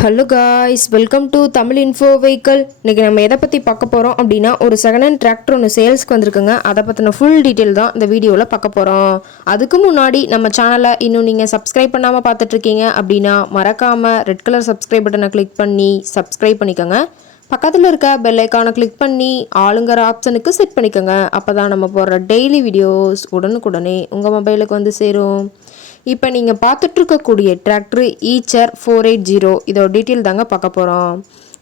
Hello guys welcome to Tamil info vehicle இன்றைக்கி நம்ம எதை பற்றி பார்க்க போகிறோம் அப்படின்னா ஒரு செகண்ட் ஹேண்ட் டிராக்டர் ஒன்று சேல்ஸ்க்கு வந்திருக்குங்க. அதை பற்றின ஃபுல் டீட்டெயில் தான் இந்த வீடியோவில் பார்க்க போகிறோம் அதுக்கு முன்னாடி நம்ம சேனலை இன்னும் நீங்கள் சப்ஸ்கிரைப் பண்ணாமல் பார்த்துட்ருக்கீங்க அப்படின்னா மறக்காமல் ரெட் கலர் சப்ஸ்கிரைப் பட்டனை கிளிக் பண்ணி சப்ஸ்கிரைப் பண்ணிக்கோங்க. பக்கத்தில் இருக்க பெல் ஐக்கானை கிளிக் பண்ணி ஆளுங்கிற ஆப்ஷனுக்கு செட் பண்ணிக்கோங்க. அப்போ தான் நம்ம போடுற டெய்லி வீடியோஸ் உடனுக்குடனே உங்கள் மொபைலுக்கு வந்து சேரும். இப்போ நீங்கள் பார்த்துட்ருக்கக்கூடிய tractor Eicher e four eight zero இதோட டீட்டெயில் தாங்க பார்க்க போகிறோம்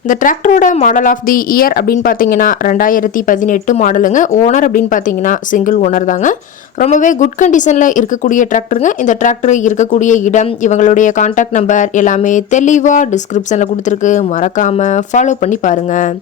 இந்த டிராக்டரோட மாடல் ஆஃப் தி இயர் அப்படின்னு பார்த்தீங்கன்னா ரெண்டாயிரத்தி பதினெட்டு மாடலுங்க ஓனர் அப்படின்னு பார்த்தீங்கன்னா சிங்கிள் ஓனர் தாங்க. ரொம்பவே குட் கண்டிஷனில் இருக்கக்கூடிய டிராக்டருங்க இந்த டிராக்டர் இருக்கக்கூடிய இடம் இவங்களுடைய கான்டாக்ட் நம்பர் எல்லாமே தெளிவாக டிஸ்கிரிப்ஷனில் கொடுத்துருக்கு. மறக்காமல் ஃபாலோ பண்ணி பாருங்கள்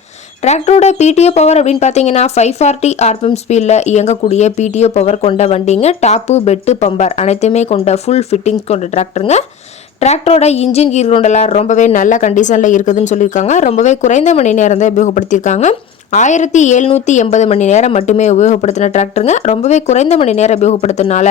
டிராக்டரோட பிடிஓ பவர் அப்படின்னு பார்த்தீங்கன்னா ஃபைவ் ஃபார்ட்டி ஆர்பிஎம் ஸ்பீடில் இயங்கக்கூடிய பிடிஓ பவர் கொண்ட வண்டிங்க. டாப்பு பெட்டு பம்பர் அனைத்துமே கொண்ட ஃபுல் ஃபிட்டிங்ஸ் கொண்ட டிராக்டருங்க டிராக்டரோட இன்ஜின் கீர் கிரவுண்டெல்லாம் ரொம்பவே நல்ல கண்டிஷனில் இருக்குதுன்னு சொல்லியிருக்காங்க. ரொம்பவே குறைந்த மணி நேரம் தான் உபயோகப்படுத்தியிருக்காங்க. ஆயிரத்தி எழுநூற்றி எண்பது மணி நேரம் மட்டுமே உபயோகப்படுத்தின டிராக்டருங்க. ரொம்பவே குறைந்த மணி நேரம் உபயோகப்படுத்தினால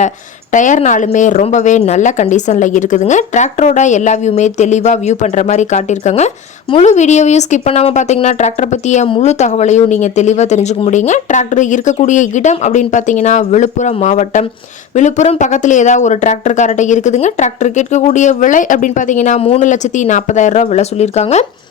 டயர்னாலுமே ரொம்பவே நல்ல கண்டிஷனில் இருக்குதுங்க. டிராக்டரோட எல்லா வியூமே தெளிவாக வியூ பண்ணுற மாதிரி காட்டியிருக்காங்க. முழு வீடியோவையும் ஸ்கிப் பண்ணாமல் பார்த்தீங்கன்னா டிராக்டர் பற்றிய முழு தகவலையும் நீங்கள் தெளிவாக தெரிஞ்சுக்க முடியுங்க. டிராக்டர் இருக்கக்கூடிய இடம் அப்படின்னு பார்த்தீங்கன்னா விழுப்புரம் மாவட்டம். விழுப்புரம் பக்கத்தில் ஏதாவது ஒரு டிராக்டர்காரட்டை இருக்குதுங்க. டிராக்டர் கேட்கக்கூடிய விலை அப்படின்னு பார்த்தீங்கன்னா மூணு லட்சத்தி நாற்பதாயிரம் ரூபா விலை சொல்லியிருக்காங்க.